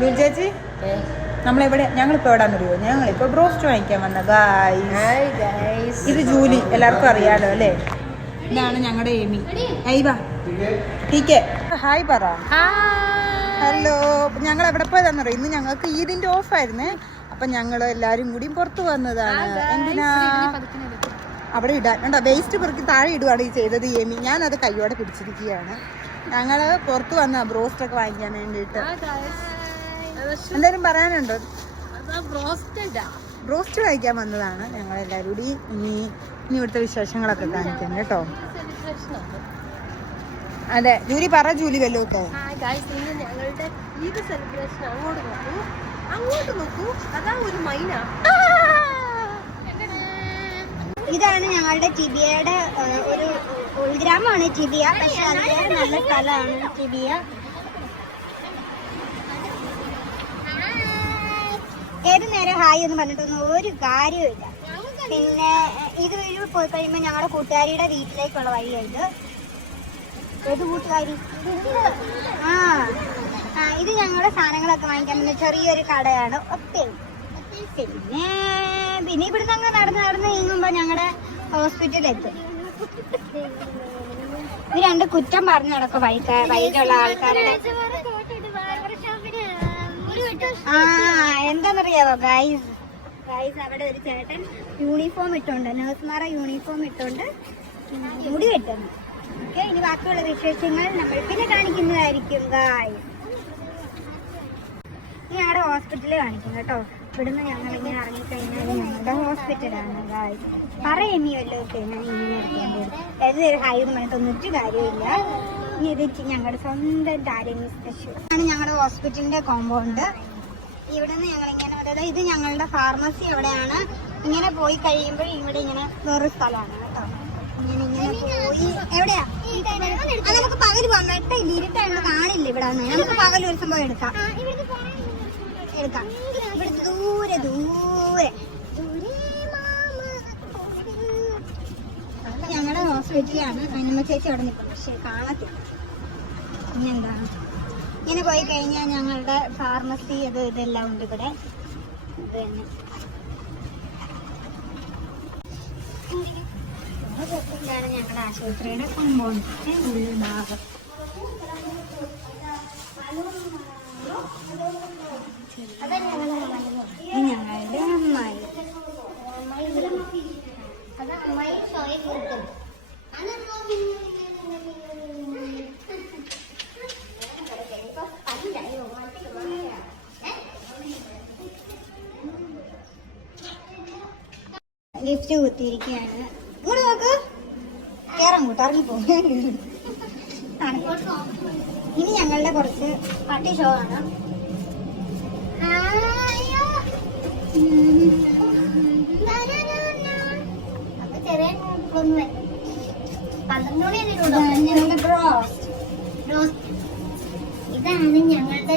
ചേച്ചി നമ്മളിവിടെ ഞങ്ങളിപ്പോൾ എവിടെ അറിയോ, ഞങ്ങളിപ്പോൾ ബ്രോസ്റ്റ് വാങ്ങിക്കാൻ വന്ന ഗായ്സ്. ഇത് ജൂലി, എല്ലാവർക്കും അറിയാലോ അല്ലേ. ഇതാണ് ഞങ്ങളുടെ എമി. ഐവാ ടീക്കെ ഹായ് പറ. ഹലോ. ഞങ്ങൾ എവിടെ പോയതാണെന്നറിയോ, ഇന്ന് ഞങ്ങൾക്ക് ഈദിന്റെ ഓഫായിരുന്നേ. അപ്പം ഞങ്ങൾ എല്ലാവരും കൂടി പുറത്തു വന്നതാണ്. എന്തിനാ അവിടെ ഇടാൻ കണ്ടോ, വേസ്റ്റ് പെറുക്കി താഴെ ഇടുകയാണ് ഈ ചെയ്തത് എമി. ഞാനത് കയ്യോടെ പിടിച്ചിരിക്കുകയാണ്. ഞങ്ങൾ പുറത്ത് വന്ന ബ്രോസ്റ്റൊക്കെ വാങ്ങിക്കാൻ വേണ്ടിയിട്ട്. എന്തായാലും പറയാനുണ്ടോ? ബ്രോസ്റ്റ് കഴിക്കാൻ വന്നതാണ് ഞങ്ങളെല്ലാവരും കൂടി. ഇനി ഇവിടുത്തെ വിശേഷങ്ങളൊക്കെ കാണിക്കാം കേട്ടോ. അതെ ജൂലി പറ, ജൂലി വല്ലതൊക്കെ. ഇതാണ് ഞങ്ങളുടെ ടിബിയയുടെ ഒരു ഉൾഗ്രാമമാണ് ടിബിയ. പക്ഷെ അതിലെ നല്ല സ്ഥലമാണ് ടിബിയ. ഏത് നേരം ഹായ് എന്ന് പറഞ്ഞിട്ടൊന്നും ഒരു കാര്യമില്ല. പിന്നെ ഇത് വഴി പോയി കഴിയുമ്പോൾ ഞങ്ങളുടെ കൂട്ടുകാരിയുടെ വീട്ടിലേക്കുള്ള വഴിയുണ്ട്. ഏത് കൂട്ടുകാരി? ഇത് ഞങ്ങളുടെ സാധനങ്ങളൊക്കെ വാങ്ങിക്കാൻ പറ്റുന്ന ചെറിയൊരു കടയാണ്. പിന്നെ ഇവിടുന്ന് അങ്ങ് നടന്ന് നീങ്ങുമ്പോൾ ഞങ്ങളുടെ ഹോസ്പിറ്റലെത്തും. ഇത് രണ്ട് കുറ്റം പറഞ്ഞു നടക്കും വഴിയിലുള്ള ആൾക്കാരുടെ. എന്താന്നറിയാവോ ഗൈസ്, അവിടെ ഒരു ചേട്ടൻ യൂണിഫോം ഇട്ടുണ്ട്, നഴ്സുമാരെ യൂണിഫോം ഇട്ടുണ്ട് മുടി വെട്ടുന്നു. ഓക്കെ, ഇനി ബാക്കിയുള്ള വിശേഷങ്ങൾ നമ്മൾ പിന്നെ കാണിക്കുന്നതായിരിക്കും ഗൈസ്. ഇനി ഞങ്ങളുടെ ഹോസ്പിറ്റലിൽ കാണിക്കും കേട്ടോ. ഇവിടുന്ന് ഞങ്ങൾ ഇങ്ങനെ ഇറങ്ങിക്കഴിഞ്ഞാൽ ഞങ്ങളുടെ ഹോസ്പിറ്റലാണ് ഗൈസ്. പറയുമല്ലോ ഒക്കെ ഞാൻ ഇങ്ങനെ ഇറക്കേണ്ടത്. ഏത് ഹായ് എന്ന് പറഞ്ഞിട്ടൊന്നും ഒരു കാര്യമില്ല. ഇനി ഇത് ഞങ്ങളുടെ സ്വന്തം താരമി സ്പെഷ്യൽ ആണ് ഞങ്ങളുടെ ഹോസ്പിറ്റലിന്റെ കോമ്പൗണ്ട്. ഇവിടുന്ന് ഞങ്ങളിങ്ങനെ, അതായത് ഇത് ഞങ്ങളുടെ ഫാർമസി എവിടെയാണ്. ഇങ്ങനെ പോയി കഴിയുമ്പോൾ ഇവിടെ ഇങ്ങനെ വേറൊരു സ്ഥലമാണ് കേട്ടോ. ഇങ്ങനെ പോയി എവിടെയാ നമുക്ക് പകല് പോകാം. വെട്ടയില്ല, ഇരുട്ടായിട്ട് കാണില്ല ഇവിടെ. നമുക്ക് പകൽ ഒരു സംഭവം എടുക്കാം. ഇവിടെ ദൂരെ ഞങ്ങളുടെ ഹോസ്പിറ്റലാണ്. അനിമ ചേച്ചി അവിടെ നിൽക്കും, പക്ഷെ കാണത്തില്ല. പിന്നെന്താ, ഇങ്ങനെ പോയി കഴിഞ്ഞാൽ ഞങ്ങളുടെ ഫാർമസി ഇതെല്ലാം ഉണ്ട് ഇവിടെ. ഇത് തന്നെ ഇതാണ് ഞങ്ങളുടെ ആശുപത്രിയുടെ കോമ്പൗണ്ടിന്റെ ഉള്ളിൽ ഭാഗം. ഞങ്ങളുടെ അമ്മായി ലിഫ്റ്റ് കുത്തിയിരിക്കുകയാണ്. ഇങ്ങോട്ട് നോക്ക്, കേറങ്ങോട്ട് ഇറങ്ങിപ്പോ. ഇനി ഞങ്ങളുടെ കുറച്ച് പട്ടി ഷോ ആണ്. ഞങ്ങളുടെ ബ്രോസ്റ്റ്, ഇതാണ് ഞങ്ങളുടെ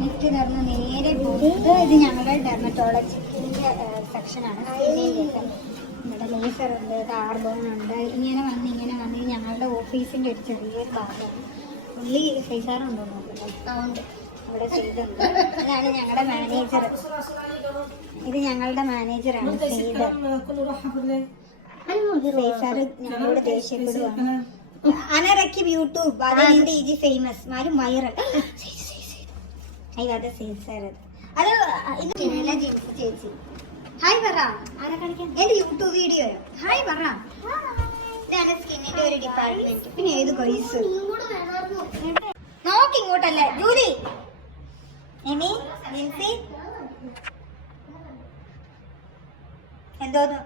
ലിഫ്റ്റ് തുറന്ന് നേരെ പോകുന്നത്. ഇത് ഞങ്ങളുടെ ഡെർമറ്റോളജിന്റെ സെക്ഷനാണ്. ഇവിടെ ലേസർ ഉണ്ട്, കാർബോൺ ഉണ്ട്. ഇങ്ങനെ വന്ന് ഞങ്ങളുടെ ഓഫീസിന്റെ ഒരു ചെറിയൊരു ഭാഗമാണ്. പുള്ളി ഫേസാറുണ്ടോ നോക്കുന്നത് ഇവിടെ ചെയ്തിട്ടുണ്ട്. ഇതാണ് ഞങ്ങളുടെ മാനേജർ. ഇത് ഞങ്ങളുടെ മാനേജറാണ് ശ്രീധർ. ഫേസാറ് ഞങ്ങളോട് ദേഷ്യപ്പെടുവാണ്. അനറക്കി യൂട്യൂബ് അതിന്റെ ഈജി ഫേമസ് മാരും വൈറൽ. അത് ഫേസാറ്. അത് ഇത് ജിൻസ് ചേച്ചി ഹായ് പറ. ആരെ കാണിക്കാൻ? എന്റെ യൂട്യൂബ് വീഡിയോ ഹായ് പറ. ഇതാണ് സ്കിന്നിന്റെ ഒരു ഡിപ്പാർട്ട്മെന്റ്. പിന്നെ ഏത് കൊയ്സ് നോക്കി ഇങ്ങോട്ടല്ലേ ജൂലി, എമി, ജിൻസി എന്തോന്ന്